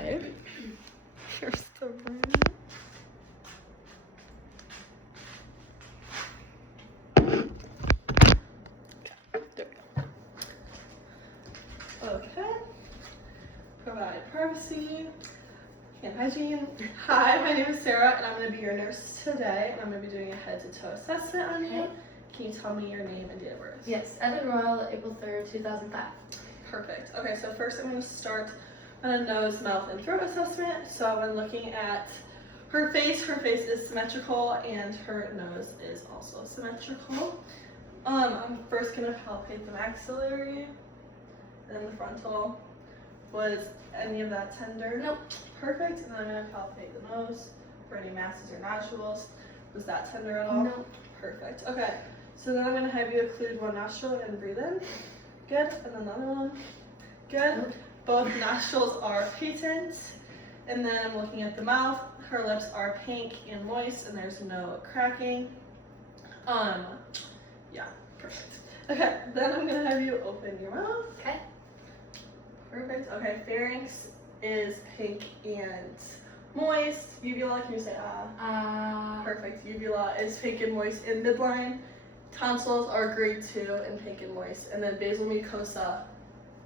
Okay. Here's the room. There we go. Okay. Provide privacy and hygiene. Hi, my name is Sarah, and I'm going to be your nurse today. And I'm going to be doing a head-to-toe assessment on you. Can you tell me your name and date of birth? Yes, Evan Royal, April 3rd, 2005. Perfect. Okay, so first I'm going to start on a nose, mouth, and throat assessment. So when looking at her face is symmetrical, and her nose is also symmetrical. I'm first going to palpate the maxillary, then the frontal. Was any of that tender? Nope. Perfect. And then I'm going to palpate the nose for any masses or nodules. Was that tender at all? Nope. Perfect. Okay. So then I'm going to have you occlude one nostril and breathe in. Good. And then the other one. Good. Nope. Both nostrils are patent. And then I'm looking at the mouth. Her lips are pink and moist, and there's no cracking. Yeah. Perfect. Okay. Then I'm going to have you open your mouth. Okay. Perfect. Okay, pharynx is pink and moist. Uvula, can you say ah? Perfect. Uvula is pink and moist in midline. Tonsils are grade 2 and pink and moist. And then basal mucosa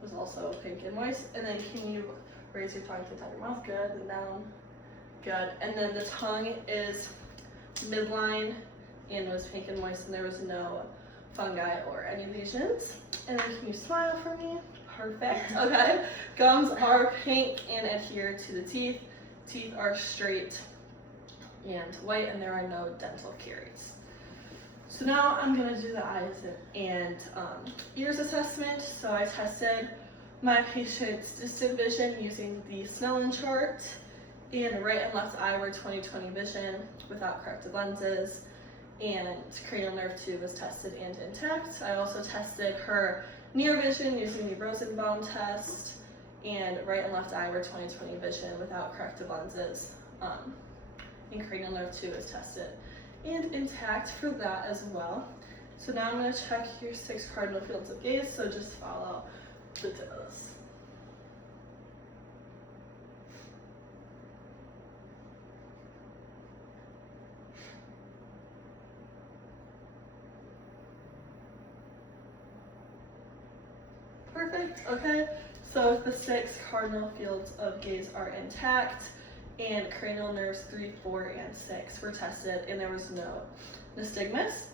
was also pink and moist. And then can you raise your tongue to top your mouth? Good. And down. Good. And then the tongue is midline and was pink and moist, and there was no fungi or any lesions. And then can you smile for me? Perfect. Okay. Gums are pink and adhere to the teeth. Teeth are straight and white, and there are no dental caries. So now I'm going to do the eyes and ears assessment. So I tested my patient's distant vision using the Snellen chart, and the right and left eye were 20/20 vision without corrected lenses, and cranial nerve 2 was tested and intact. I also tested her near vision using the Rosenbaum test, and right and left eye were 20/20 vision without corrected lenses, and cranial nerve 2 is tested and intact for that as well. So now I'm going to check your 6 cardinal fields of gaze, so just follow the toes. Perfect. Okay, so if the 6 cardinal fields of gaze are intact and cranial nerves 3, 4, and 6 were tested and there was no nystagmus,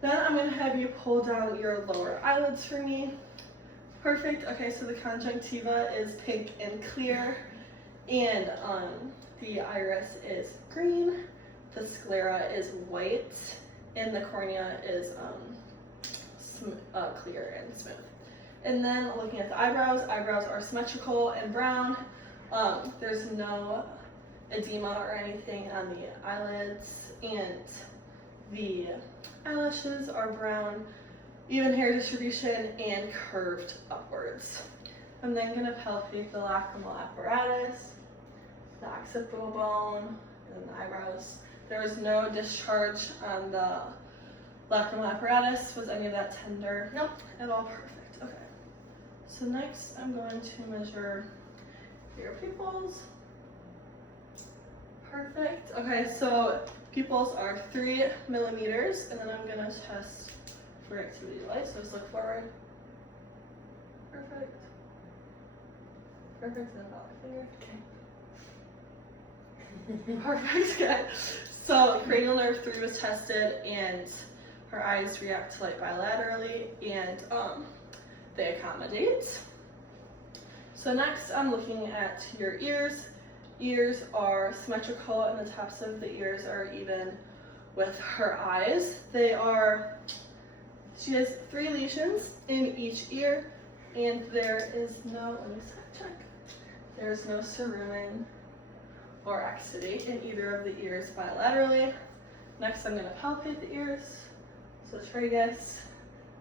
then I'm going to have you pull down your lower eyelids for me. Perfect. Okay, so the conjunctiva is pink and clear, and the iris is green, the sclera is white, and the cornea is clear and smooth. And then looking at the eyebrows are symmetrical and brown. There's no edema or anything on the eyelids, and the eyelashes are brown, even hair distribution, and curved upwards. I'm then going to palpate the lacrimal apparatus, the occipital bone, and the eyebrows. There was no discharge on the lacrimal apparatus. Was any of that tender? Nope. At all? Perfect. Okay. So next I'm going to measure your pupils. Perfect. Okay, so pupils are 3 millimeters, and then I'm going to test for activity light. So just look forward. Perfect. Perfect. And about my finger. Okay. Perfect. Good. So cranial nerve 3 was tested, and her eyes react to light bilaterally, and they accommodate. So next I'm looking at your ears. Ears are symmetrical, and the tops of the ears are even with her eyes. She has 3 lesions in each ear, and there is no, let me check. There's no cerumen or exudate in either of the ears bilaterally. Next I'm going to palpate the ears. So tragus,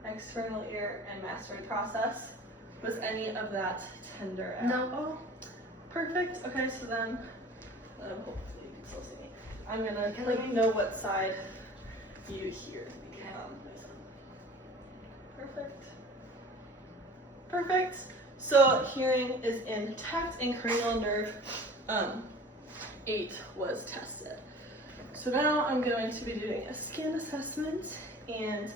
external ear, and mastoid process. Was any of that tender at all? Perfect. Okay, so then hopefully you can still see me. I'm gonna let you know what side you hear. Perfect. Perfect. So hearing is intact and cranial nerve 8 was tested. So now I'm going to be doing a skin assessment and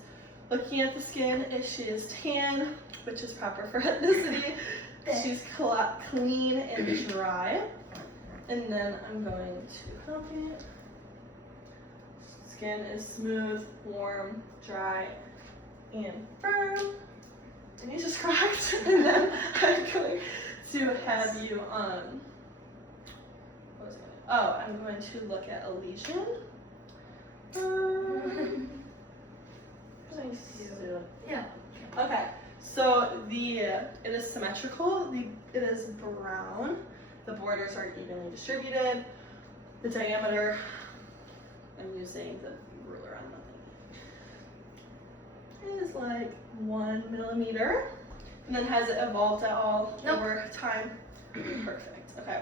looking at the skin. If she is tan, which is proper for ethnicity, she's clean and dry. And then I'm going to help it. Skin is smooth, warm, dry, and firm. And you just cracked. And then I'm going to have you I'm going to look at a lesion. Yeah. Okay, so it is symmetrical. It is brown. The borders are evenly distributed. The diameter, I'm using the ruler on the thing, is like 1 millimeter. And then has it evolved at all over time? Perfect. Okay.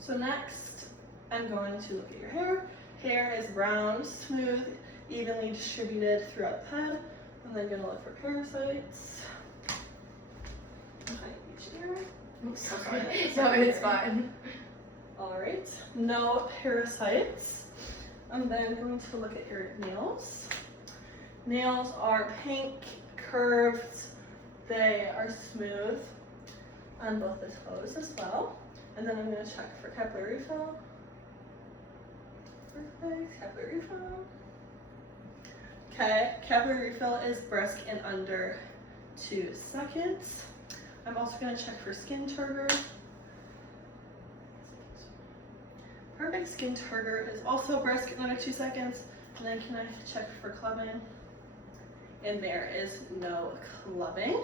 So next, I'm going to look at your hair. Hair is brown, smooth, evenly distributed throughout the head. And then gonna look for parasites. Behind each ear. No, it's fine. All right, no parasites. I'm then going to look at your nails. Nails are pink, curved. They are smooth on both the toes as well. And then I'm going to check for capillary fill. Perfect, capillary fill. Okay, capillary refill is brisk in under 2 seconds. I'm also going to check for skin turgor. Perfect, skin turgor is also brisk in under 2 seconds. And then can I check for clubbing? And there is no clubbing.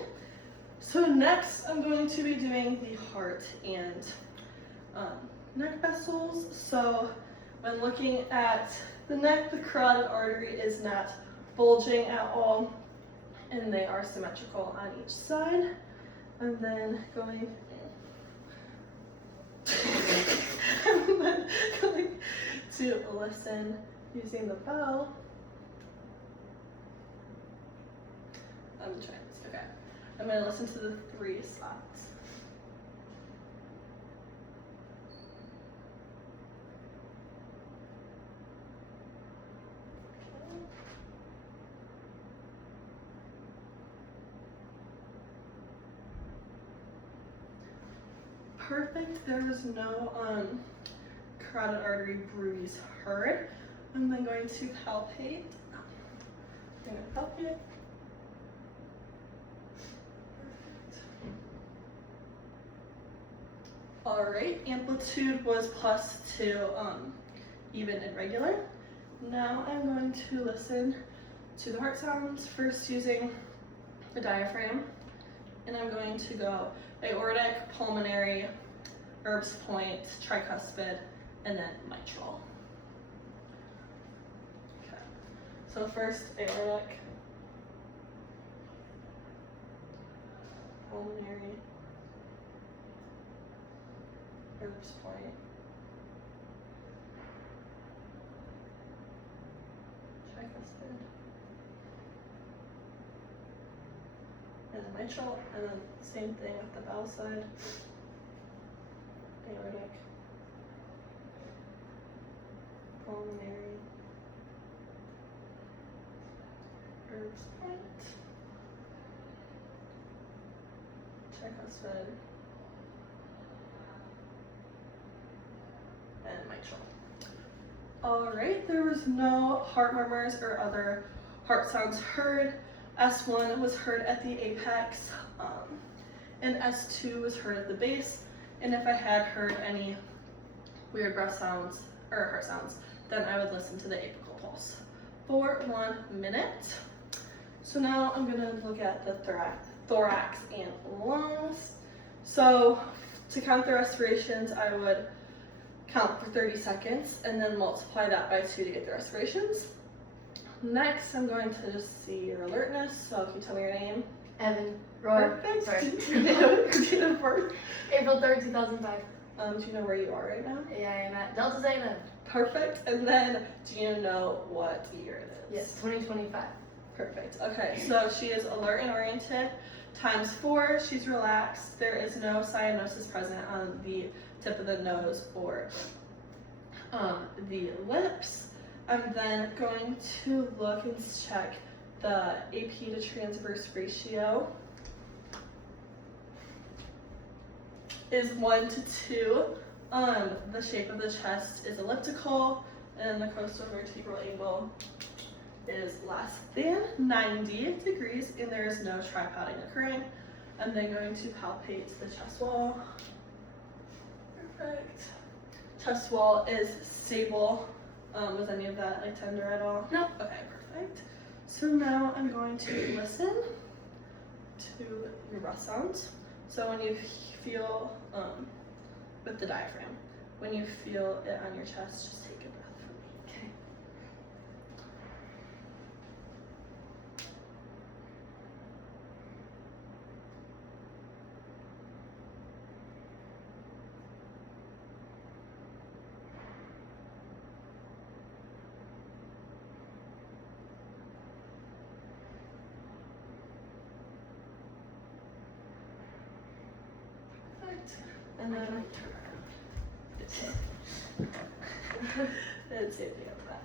So next I'm going to be doing the heart and neck vessels. So when looking at the neck, the carotid artery is not bulging at all, and they are symmetrical on each side. And then going to listen using the bell. I'm trying this. Okay. I'm going to listen to the 3 spots. Perfect. There is no carotid artery bruise heard. I'm then going to palpate. I'm going to palpate. All right, amplitude was +2, even and regular. Now I'm going to listen to the heart sounds, first using the diaphragm, and I'm going to go aortic, pulmonary, Erb's point, tricuspid, and then mitral. Okay, so first aortic, pulmonary, Erb's point, tricuspid, and then mitral, and then same thing with the bowel side. Aortic, pulmonary, Erb's point, tricuspid, and mitral. All right, there was no heart murmurs or other heart sounds heard. S1 was heard at the apex, and S2 was heard at the base. And if I had heard any weird breath sounds or heart sounds, then I would listen to the apical pulse for 1 minute. So now I'm gonna look at the thorax and lungs. So to count the respirations, I would count for 30 seconds and then multiply that by 2 to get the respirations. Next, I'm going to just see your alertness. So can you tell me your name? Evan. Roy. Perfect. Sorry. Date of birth. April 3rd, 2005. Do you know where you are right now? Yeah, I'm at Delta Zeta. Perfect. And then, do you know what year it is? Yes, 2025. Perfect. Okay, so she is alert and oriented, Times 4, she's relaxed. There is no cyanosis present on the tip of the nose or the lips. I'm then going to look and check the AP to transverse ratio is 1 to 2. The shape of the chest is elliptical, and the costovertebral angle is less than 90 degrees, and there is no tripoding occurring. I'm then going to palpate the chest wall. Perfect. Chest wall is stable. Was any of that like tender at all? No. Okay, perfect. So now I'm going to listen to your breath sounds. So when you feel with the diaphragm, when you feel it on your chest, just take a breath for me. Okay. Perfect. And then Okay. and same thing at the back.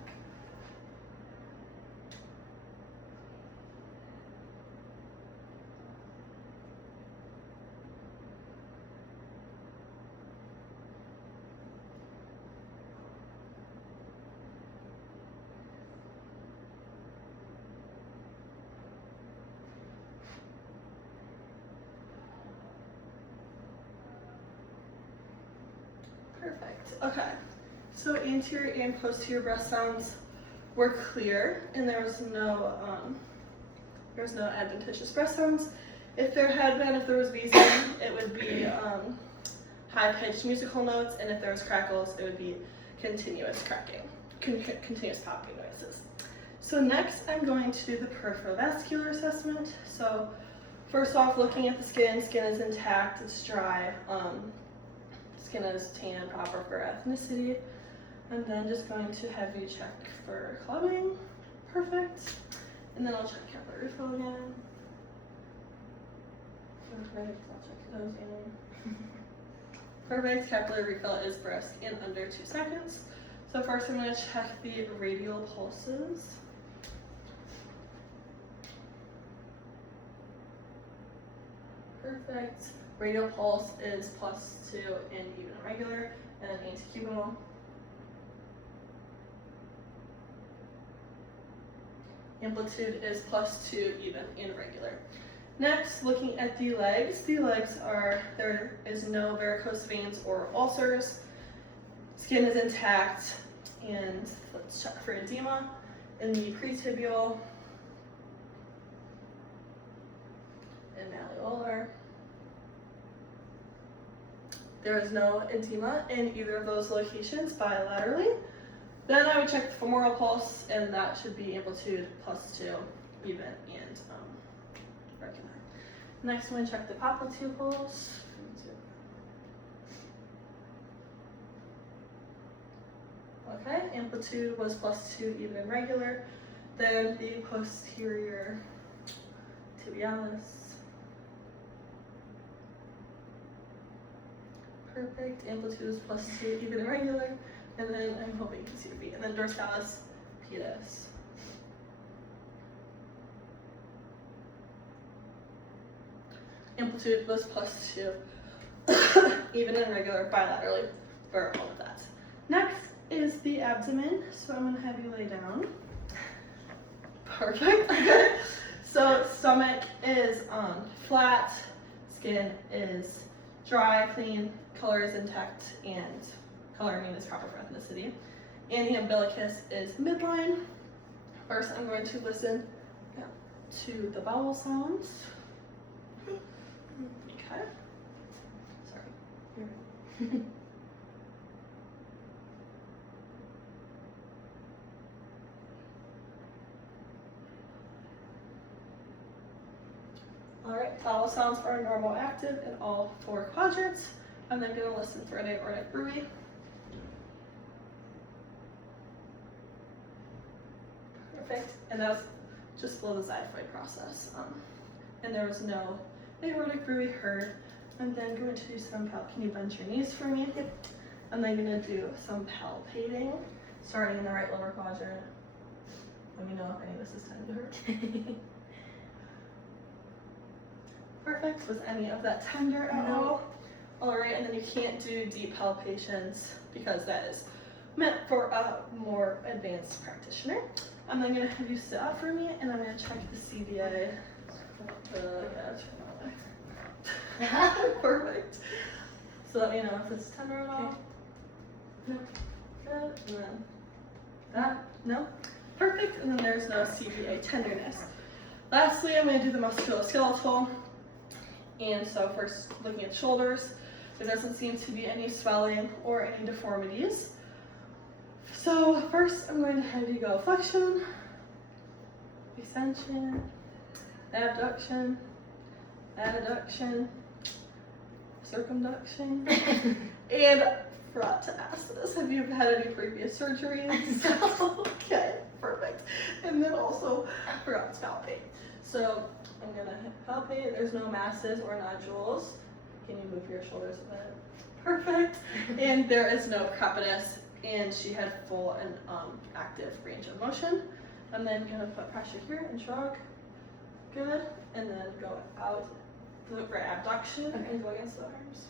Perfect. Okay. So anterior and posterior breath sounds were clear, and there was no adventitious breath sounds. If there was wheezing, it would be high-pitched musical notes, and if there was crackles, it would be continuous cracking, continuous popping noises. So next, I'm going to do the peripheral vascular assessment. So first off, looking at the skin is intact, it's dry. Skin is tan, proper for ethnicity. And then just going to have you check for clubbing. Perfect. And then I'll check capillary refill again. Perfect. I'll check your nose in. Perfect. Capillary refill is brisk in under 2 seconds. So first I'm going to check the radial pulses. Perfect. Radial pulse is +2 in even and regular, and then antecubital. Amplitude is +2 even and regular. Next, looking at the legs are, there is no varicose veins or ulcers. Skin is intact, and let's check for edema in the pretibial and malleolar. There is no edema in either of those locations bilaterally. Then I would check the femoral pulse, and that should be amplitude +2, even, and regular. Next, I'm going to check the popliteal pulse. Okay, amplitude was +2, even and regular. Then the posterior tibialis. Perfect, amplitude is +2, even and regular. And then I'm hoping to see the beat. And then dorsalis pedis. Amplitude was +2, even and regular bilaterally for all of that. Next is the abdomen. So I'm going to have you lay down. Perfect. So stomach is flat, skin is dry, clean, color is intact, and coloring is proper for ethnicity. And the umbilicus is midline. First, I'm going to listen to the vowel sounds. Okay. Sorry. Alright, vowel sounds are normal active in all 4 quadrants. I'm then going to listen for an aortic bruit. Perfect. And that was just below the xiphoid process. And there was no aortic really hurt. I'm then going to do some can you bend your knees for me? Yep. I'm then going to do some palpating, starting in the right lower quadrant. Let me know if any of this is tending to hurt. Perfect. Was any of that tender at all? Alright, and then you can't do deep palpations because that is meant for a more advanced practitioner. I'm then going to have you sit up for me and I'm going to check the CVA. Perfect. So let me know if it's tender at all. No. Good. And then that. No. Perfect. And then there's no CVA tenderness. Lastly, I'm going to do the musculoskeletal. And so first looking at shoulders, there doesn't seem to be any swelling or any deformities. So first I'm going to have you go flexion, extension, abduction, adduction, circumduction, and forgot to ask this, have you had any previous surgeries? Okay, perfect. And then also forgot to palpate. So I'm gonna palpate, there's no masses or nodules. Can you move your shoulders a bit? Perfect. And there is no crepitus, and she had full and active range of motion. I'm then gonna put pressure here and shrug. Good. And then go out for abduction and go against the arms.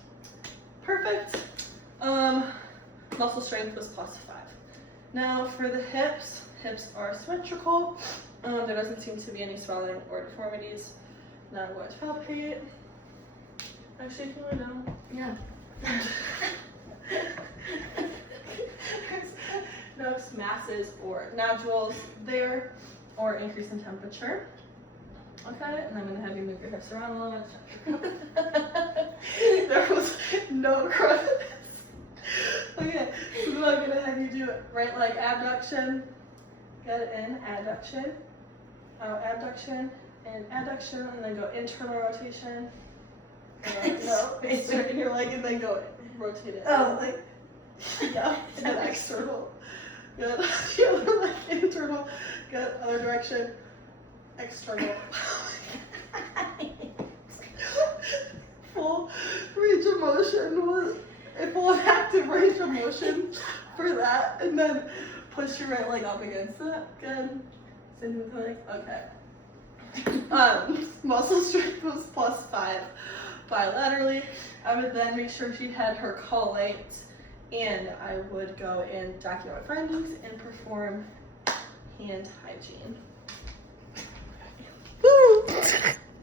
Perfect. Muscle strength was +5. Now for the hips are symmetrical. There doesn't seem to be any swelling or deformities. Now I'm going to palpate. Actually, can we know? Yeah. No masses or nodules there, or increase in temperature. Okay, and I'm going to have you move your hips around a little bit. There was no crevice. Okay, so then I'm going to have you do it right leg abduction, get it in, adduction, out abduction, and adduction, and then go internal rotation. No, straighten your leg and then go rotate it. Oh, like, yeah, and then external. Good. The other leg internal. Good. Other direction. External. Full range of motion was a full active range of motion for that, and then push your right leg up against it. Good. Same with the leg. Okay. Muscle strength was +5 bilaterally. I would then make sure she had her collate, and I would go and document findings and perform hand hygiene. Woo!